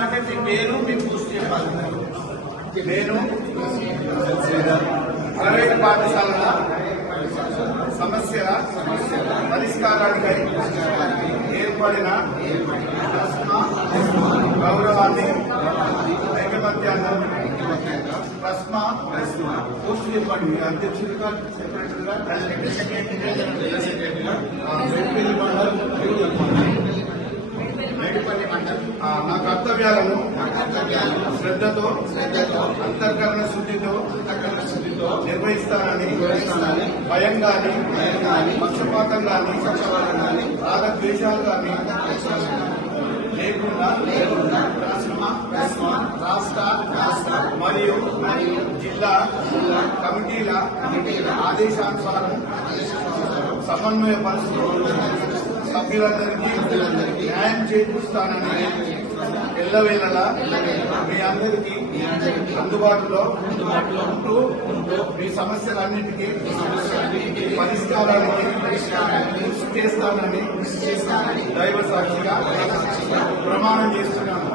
అంటే మీ పేరు మీ పోస్ట్ చెప్పాలి. నేను ప్రైవేట్ పాఠశాలల సమస్యల పరిష్కారానికై ఏర్పడిన గౌరవాన్ని ఐకమత్యాన్ని ప్రశ్న పోస్ట్ చెప్పండి. అధ్యక్షుడిగా సెక్రటరీగా నా కర్తవ్యాలను శ్రద్ధతో అంతర్కరణ శుద్ధితో నిర్వహిస్తానని భయం గాని పక్షపాతం గాని రాగద్వేషాలు గాని లేకుండా రాష్ట్ర మరియు జిల్లా కమిటీల ఆదేశానుసారం సమన్వయపరుస్తూ సభ్యులందరికీ న్యాయం చేకూరుస్తానని ఎల్లవేళలా మీ అందరికీ అందుబాటులో ఉంటూ మీ సమస్యలన్నింటికీ పరిష్కారానికి కృషి చేస్తానని దైవ సాక్షిగా ప్రమాణం చేస్తున్నాను.